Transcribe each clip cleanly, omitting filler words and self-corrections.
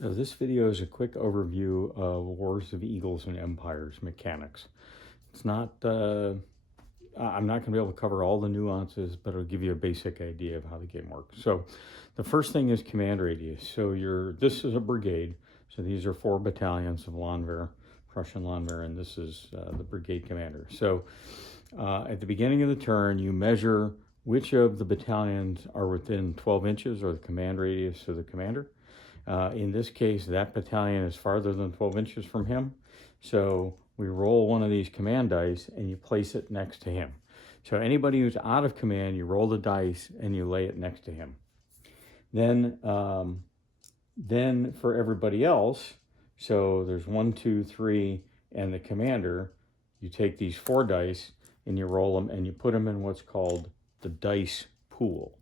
So this video is a quick overview of Wars of Eagles and Empires mechanics. It's not, I'm not going to be able to cover all the nuances, but it'll give you a basic idea of how the game works. So the first thing is command radius. So this is a brigade. So these are 4 battalions of Landwehr, Prussian Landwehr, and this is the brigade commander. So at the beginning of the turn, you measure which of the battalions are within 12 inches or the command radius of the commander. In this case, that battalion is farther than 12 inches from him. So we roll one of these command dice and you place it next to him. So anybody who's out of command, you roll the dice and you lay it next to him. Then for everybody else, so there's 1, 2, 3, and the commander, you take these 4 dice and you roll them and you put them in what's called the dice pool.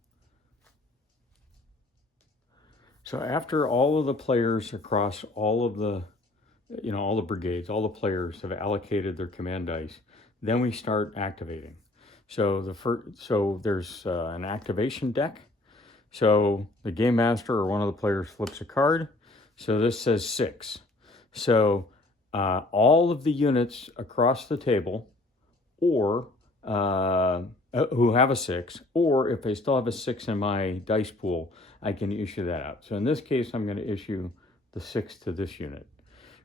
So after all of the players across all of the, all the brigades, all the players have allocated their command dice, then we start activating. So there's an activation deck. So the game master or one of the players flips a card. So this says 6. So all of the units across the table, or who have a 6, or if they still have a 6 in my dice pool, I can issue that out. So in this case, I'm going to issue the 6 to this unit,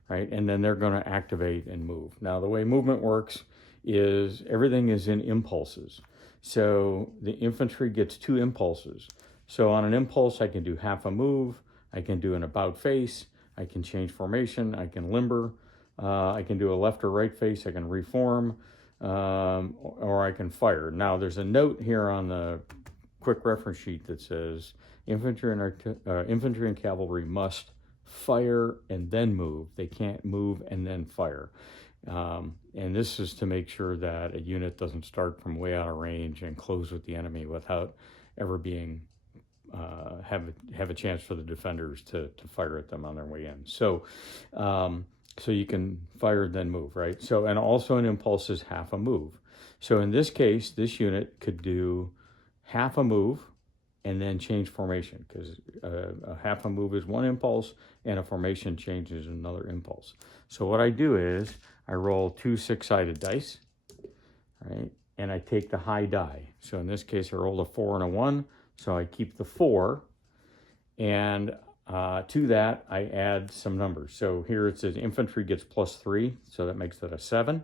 right? And then they're going to activate and move. Now, the way movement works is everything is in impulses. So the infantry gets 2 impulses. So on an impulse, I can do half a move, I can do an about face, I can change formation, I can limber, I can do a left or right face, I can reform, or I can fire. Now, there's a note here on the quick reference sheet that says infantry and cavalry must fire and then move. They can't move and then fire. And this is to make sure that a unit doesn't start from way out of range and close with the enemy without ever being have a chance for the defenders to fire at them on their way in. So you can fire then move, right? So, and also an impulse is half a move. So in this case, this unit could do half a move and then change formation, because a half a move is 1 impulse and a formation change is another impulse. So what I do is I roll 2 6-sided dice, right? And I take the high die. So in this case, I rolled a 4 and a 1. So I keep the 4, and to that, I add some numbers. So here it says infantry gets +3, so that makes it a 7.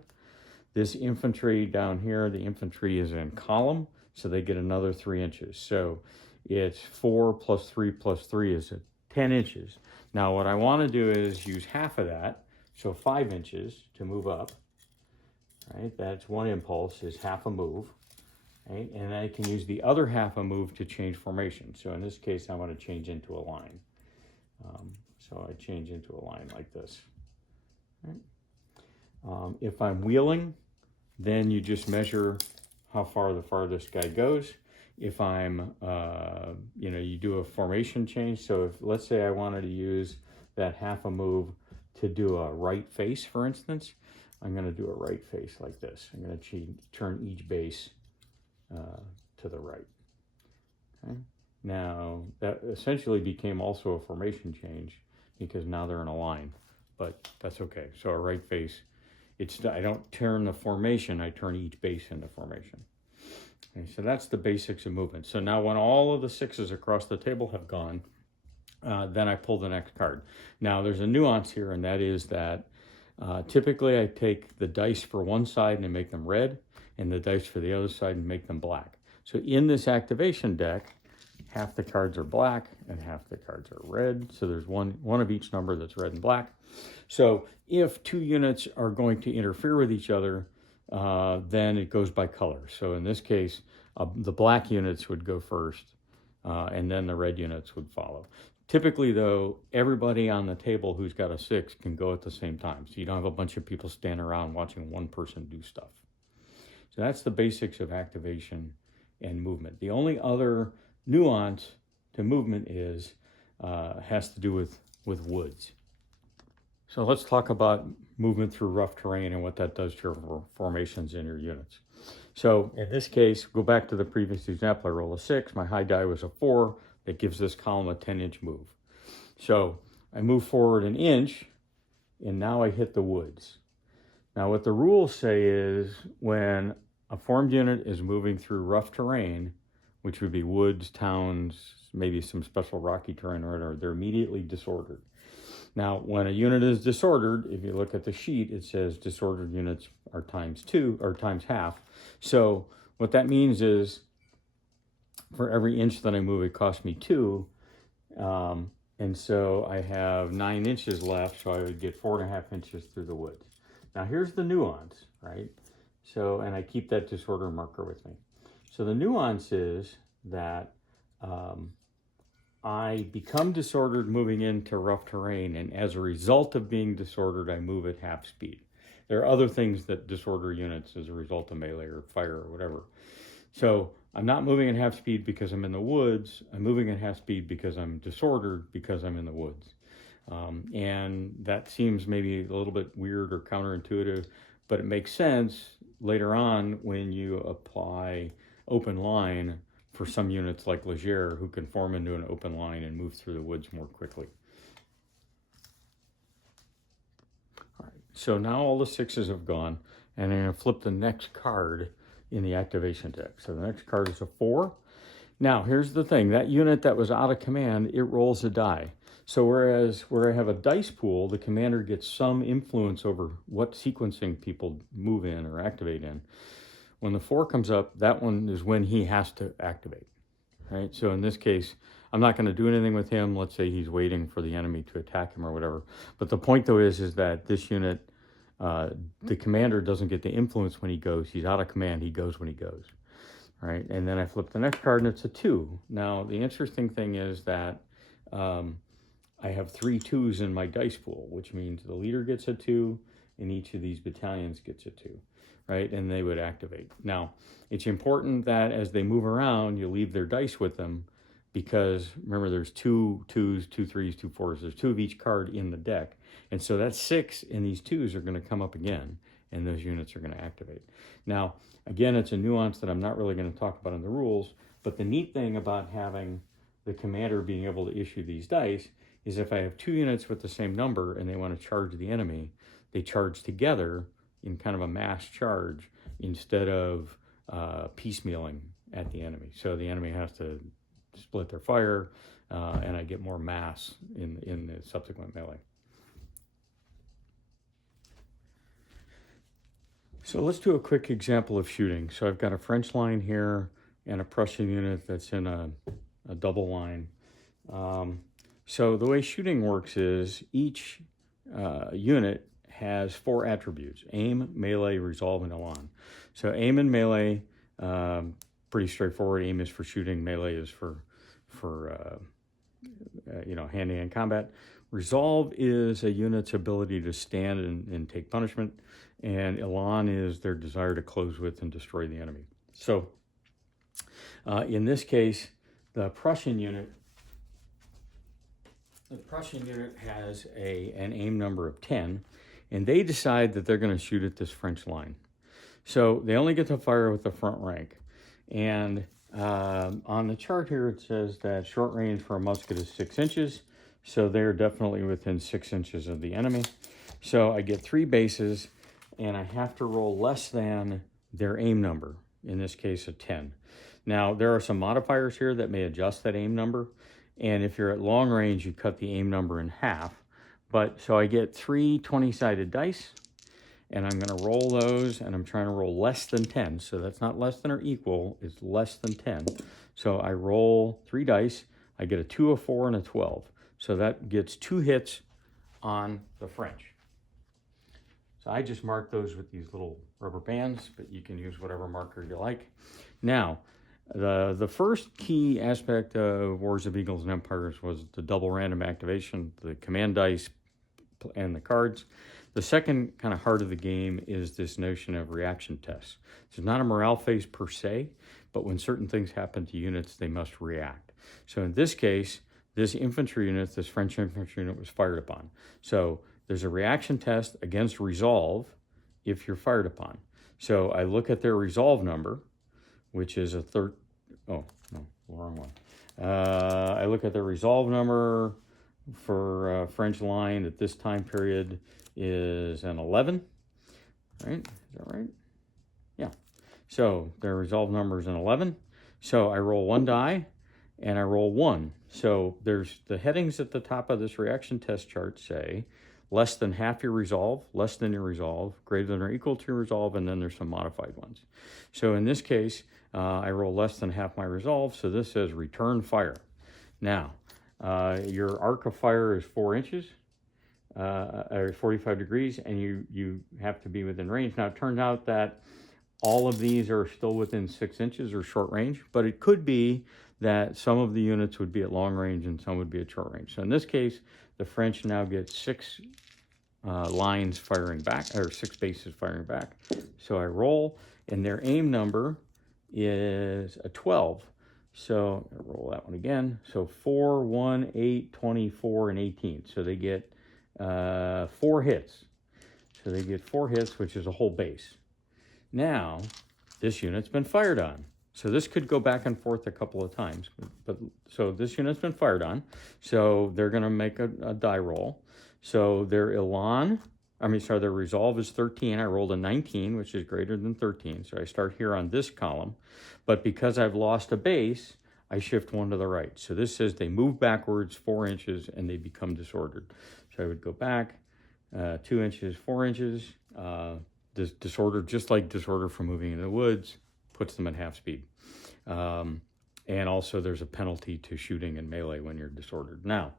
This infantry down here, the infantry is in column, so they get another 3 inches. So it's 4 + 3 + 3 is 10 inches. Now what I want to do is use half of that, so 5 inches to move up, right? That's 1 impulse, is half a move. Right? And I can use the other half a move to change formation. So in this case, I want to change into a line. So I change into a line like this. Right? If I'm wheeling, then you just measure how far the farthest guy goes. If I'm, you do a formation change. So if, let's say I wanted to use that half a move to do a right face, for instance, I'm going to do a right face like this. I'm going to turn each base to the right. Okay. Now that essentially became also a formation change because now they're in a line, but that's okay. So a right face, I don't turn the formation, I turn each base into formation. Okay, so that's the basics of movement. So now when all of the 6s across the table have gone, then I pull the next card. Now there's a nuance here, and that is that typically I take the dice for one side and make them red, and the dice for the other side and make them black. So in this activation deck, half the cards are black and half the cards are red. So there's one of each number that's red and black. So if 2 units are going to interfere with each other, then it goes by color. So in this case, the black units would go first, and then the red units would follow. Typically, though, everybody on the table who's got a 6 can go at the same time. So you don't have a bunch of people standing around watching one person do stuff. So that's the basics of activation and movement. The only other nuance to movement has to do with woods. So let's talk about movement through rough terrain and what that does to your formations in your units. So in this case, go back to the previous example. I roll a 6. My high die was a 4. That gives this column a 10-inch move. So I move forward an inch, and now I hit the woods. Now what the rules say is when a formed unit is moving through rough terrain, which would be woods, towns, maybe some special rocky terrain or whatever, they're immediately disordered. Now, when a unit is disordered, if you look at the sheet, it says disordered units are ×2 or ×half. So what that means is for every inch that I move, it costs me 2. And so I have 9 inches left, so I would get 4.5 inches through the woods. Now here's the nuance, right? So, and I keep that disorder marker with me. So the nuance is that I become disordered moving into rough terrain, and as a result of being disordered, I move at half speed. There are other things that disorder units as a result of melee or fire or whatever. So I'm not moving at half speed because I'm in the woods. I'm moving at half speed because I'm disordered because I'm in the woods. And that seems maybe a little bit weird or counterintuitive, but it makes sense later on when you apply open line for some units like Leger who can form into an open line and move through the woods more quickly. All right, so now all the 6s have gone, and I'm going to flip the next card in the activation deck. So the next card is a 4. Now, here's the thing. That unit that was out of command, it rolls a die. So whereas where I have a dice pool, the commander gets some influence over what sequencing people move in or activate in. When the 4 comes up, that one is when he has to activate, right? So in this case, I'm not going to do anything with him. Let's say he's waiting for the enemy to attack him or whatever. But the point, though, is that this unit, the commander doesn't get the influence when he goes. He's out of command. He goes when he goes, right? And then I flip the next card, and it's a 2. Now, the interesting thing is that I have 3 2s in my dice pool, which means the leader gets a 2, and each of these battalions gets a 2. Right, and they would activate. Now, it's important that as they move around, you leave their dice with them because, remember, there's 2 2s, 2 3s, 2 4s. There's 2 of each card in the deck. And so that 6 and these 2s are going to come up again, and those units are going to activate. Now, again, it's a nuance that I'm not really going to talk about in the rules, but the neat thing about having the commander being able to issue these dice is if I have 2 units with the same number and they want to charge the enemy, they charge together in kind of a mass charge instead of piecemealing at the enemy. So the enemy has to split their fire, and I get more mass in the subsequent melee. So let's do a quick example of shooting. So I've got a French line here and a Prussian unit that's in a double line. So the way shooting works is each unit has 4 attributes: aim, melee, resolve, and elan. So aim and melee, pretty straightforward. Aim is for shooting, melee is for hand-to-hand combat. Resolve is a unit's ability to stand and take punishment, and elan is their desire to close with and destroy the enemy. So in this case, the Prussian unit has an aim number of 10, and they decide that they're going to shoot at this French line. So they only get to fire with the front rank. And on the chart here, it says that short range for a musket is 6 inches. So they're definitely within 6 inches of the enemy. So I get 3 bases, and I have to roll less than their aim number, in this case a 10. Now, there are some modifiers here that may adjust that aim number. And if you're at long range, you cut the aim number in half. But so I get 3 20-sided dice, and I'm going to roll those, and I'm trying to roll less than 10. So that's not less than or equal, it's less than 10. So I roll 3 dice, I get a 2, a 4, and a 12. So that gets 2 hits on the French. So I just mark those with these little rubber bands, but you can use whatever marker you like. Now, the first key aspect of Wars of Eagles and Empires was the double random activation, the command dice, and the cards. The second kind of heart of the game is this notion of reaction tests. It's not a morale phase per se, but when certain things happen to units, they must react. So in this case, this infantry unit, this French infantry unit, was fired upon. So there's a reaction test against resolve if you're fired upon. So I look at their resolve number, which is a wrong one. I look at their resolve number, for French line at this time period is an 11, right? Is that right? Yeah. So their resolve number is an 11. So I roll one die and I roll 1. So there's the headings at the top of this reaction test chart say less than half your resolve, less than your resolve, greater than or equal to your resolve, and then there's some modified ones. So in this case, I roll less than half my resolve, so this says return fire. Now, your arc of fire is 4 inches, or 45 degrees, and you have to be within range. Now, it turns out that all of these are still within 6 inches or short range, but it could be that some of the units would be at long range and some would be at short range. So in this case, the French now get 6 lines firing back, or 6 bases firing back. So I roll, and their aim number is a 12. So I roll that one again. So 4, 1, 8, 24, and 18. So they get 4 hits. So they get 4 hits, which is a whole base. Now, this unit's been fired on. So this could go back and forth a couple of times. But so this unit's been fired on. So they're going to make a die roll. So their their resolve is 13. I rolled a 19, which is greater than 13. So I start here on this column. But because I've lost a base, I shift 1 to the right. So this says they move backwards 4 inches and they become disordered. So I would go back 2 inches, 4 inches. This disorder, just like disorder from moving in the woods, puts them at half speed. And also there's a penalty to shooting and melee when you're disordered. Now,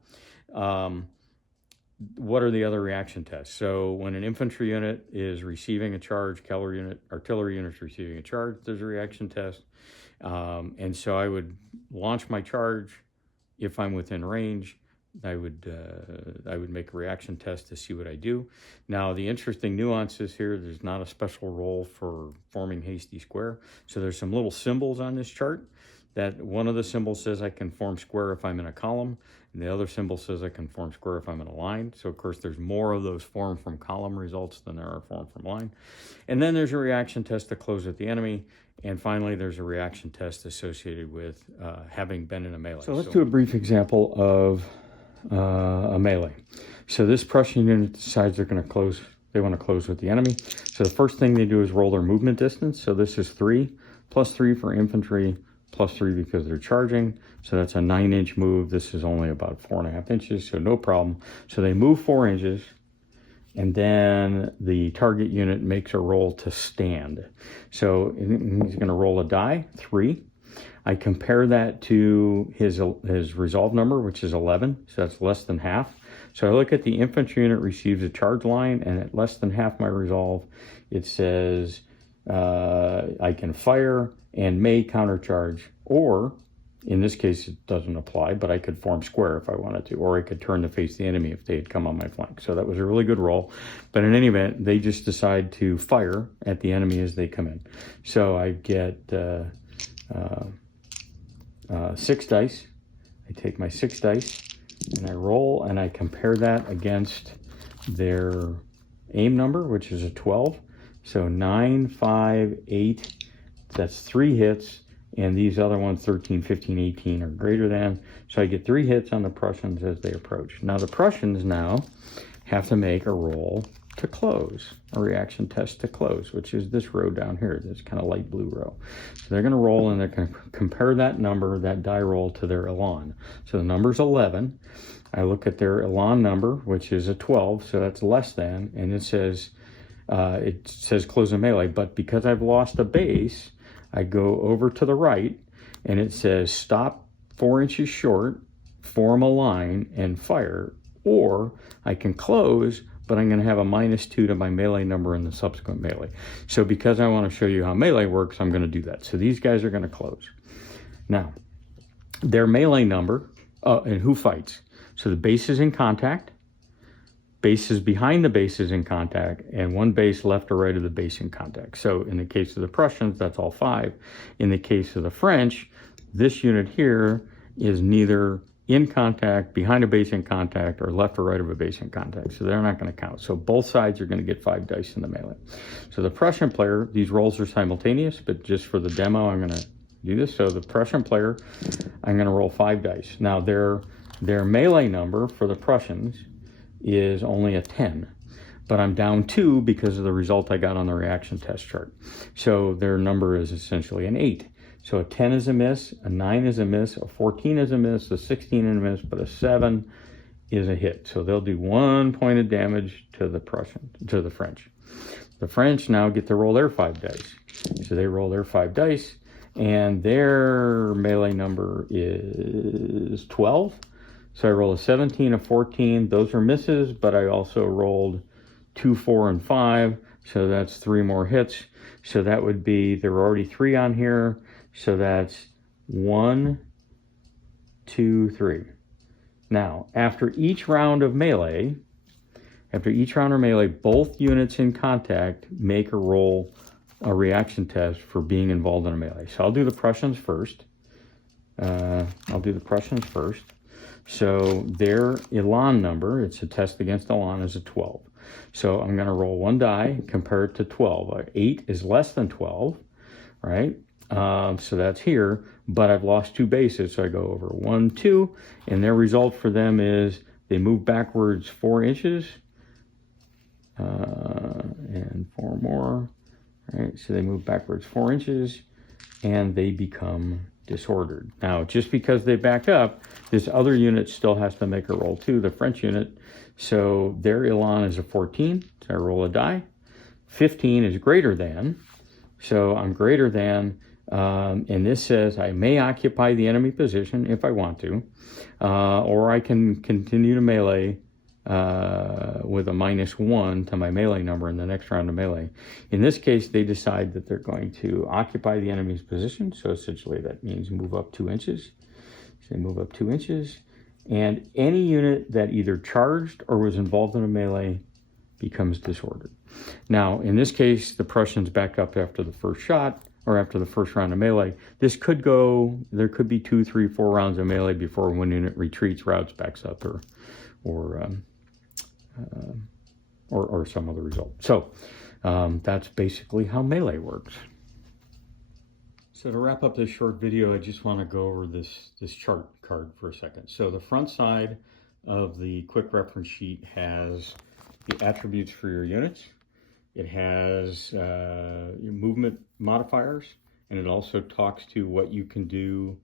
what are the other reaction tests? So when an infantry unit is receiving a charge, artillery unit is receiving a charge, there's a reaction test. And so I would launch my charge. If I'm within range, I would make a reaction test to see what I do. Now, the interesting nuance is here, there's not a special role for forming hasty square. So there's some little symbols on this chart that one of the symbols says I can form square if I'm in a column, and the other symbol says I can form square if I'm in a line. So, of course, there's more of those form from column results than there are form from line. And then there's a reaction test to close with the enemy. And finally, there's a reaction test associated with having been in a melee. So let's do a brief example of a melee. So this Prussian unit decides they want to close with the enemy. So the first thing they do is roll their movement distance. So this is 3, plus 3 for infantry, plus 3 because they're charging. So that's a 9-inch move. This is only about 4.5 inches, so no problem. So they move 4 inches, and then the target unit makes a roll to stand. So he's going to roll a die, 3. I compare that to his resolve number, which is 11, so that's less than half. So I look at the infantry unit receives a charge line, and at less than half my resolve, it says I can fire and may countercharge, or in this case it doesn't apply, but I could form square if I wanted to, or I could turn to face the enemy if they had come on my flank. So that was a really good roll. But in any event, they just decide to fire at the enemy as they come in. So I get 6 dice. I take my 6 dice and I roll, and I compare that against their aim number, which is a 12. So 9, 5, 8, that's 3 hits, and these other ones, 13, 15, 18, are greater than. So I get 3 hits on the Prussians as they approach. Now the Prussians now have to make a roll to close, a reaction test to close, which is this row down here, this kind of light blue row. So they're going to roll, and they're going to compare that number, that die roll, to their elan. So the number's 11. I look at their elan number, which is a 12, so that's less than, and it says close in melee. But because I've lost a base, I go over to the right, and it says stop 4 inches short, form a line, and fire. Or I can close, but I'm going to have a -2 to my melee number in the subsequent melee. So because I want to show you how melee works, I'm going to do that. So these guys are going to close. Now, their melee number, and who fights? So the base is in contact, bases behind the base is in contact, and 1 base left or right of the base in contact. So in the case of the Prussians, that's all 5. In the case of the French, this unit here is neither in contact, behind a base in contact, or left or right of a base in contact. So they're not going to count. So both sides are going to get 5 dice in the melee. So the Prussian player, these rolls are simultaneous, but just for the demo, I'm going to do this. So the Prussian player, I'm going to roll 5 dice. Now their Their melee number for the Prussians is only a 10, but I'm down 2 because of the result I got on the reaction test chart. So their number is essentially an 8. So a 10 is a miss, a 9 is a miss, a 14 is a miss, a 16 is a miss, but a 7 is a hit. So they'll do 1 point of damage to the French. The French now get to roll their 5 dice. So they roll their 5 dice, and their melee number is 12. So I roll a 17, a 14. Those are misses, but I also rolled 2, 4, and 5. So that's 3 more hits. So that would be, there were already 3 on here. So that's 1, 2, 3. Now, after each round of melee, both units in contact make a roll, a reaction test for being involved in a melee. So I'll do the Prussians first. So their Elan number, it's a test against Elan, is a 12. So I'm going to roll 1 die, compare it to 12. 8 is less than 12, right? So that's here, but I've lost 2 bases, so I go over 1, 2, and their result for them is they move backwards 4 inches, and 4 more, right? So they move backwards 4 inches, and they become disordered. Now, just because they back up, this other unit still has to make a roll too, the French unit. So their Elan is a 14, so I roll a die. 15 is greater than, so I'm greater than, and this says I may occupy the enemy position if I want to, or I can continue to melee with a -1 to my melee number in the next round of melee. In this case, they decide that they're going to occupy the enemy's position, so essentially that means move up 2 inches. So they move up 2 inches, and any unit that either charged or was involved in a melee becomes disordered. Now, in this case, the Prussians back up after the first shot, or after the first round of melee. This could go, there could be 2, 3, 4 rounds of melee before one unit retreats, routes, backs up, or some other result. So that's basically how melee works. So to wrap up this short video, I just want to go over this chart card for a second. So the front side of the quick reference sheet has the attributes for your units. It has your movement modifiers, and it also talks to what you can do,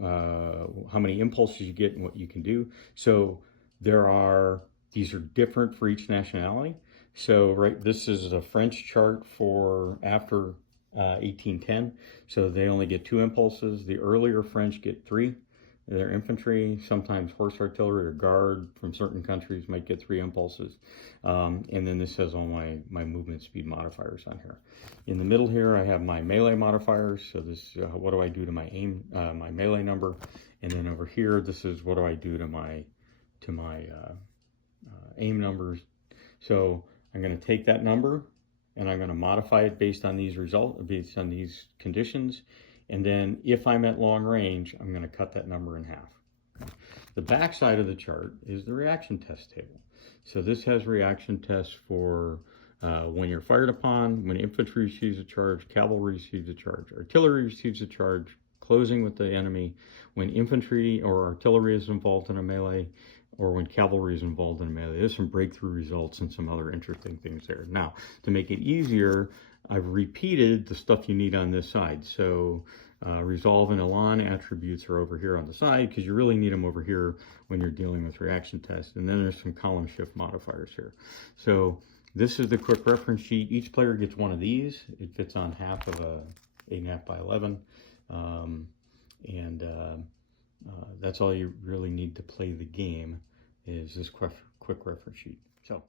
how many impulses you get and what you can do. So these are different for each nationality. So this is a French chart for after 1810. So they only get 2 impulses. The earlier French get 3. Their infantry, sometimes horse artillery or guard from certain countries might get 3 impulses. And then this has all my movement speed modifiers on here. In the middle here, I have my melee modifiers. So this is what do I do to my my melee number. And then over here, this is what do I do to my aim numbers. So I'm going to take that number and I'm going to modify it based on these based on these conditions. And then if I'm at long range, I'm going to cut that number in half. The back side of the chart is the reaction test table. So this has reaction tests for when you're fired upon, when infantry receives a charge, cavalry receives a charge, artillery receives a charge, closing with the enemy, when infantry or artillery is involved in a melee, or when cavalry is involved in a melee. There's some breakthrough results and some other interesting things there. Now, to make it easier, I've repeated the stuff you need on this side. So resolve and Elan attributes are over here on the side because you really need them over here when you're dealing with reaction tests. And then there's some column shift modifiers here. So this is the quick reference sheet. Each player gets one of these. It fits on half of a 8.5 by 11. That's all you really need to play the game is this quick reference sheet. So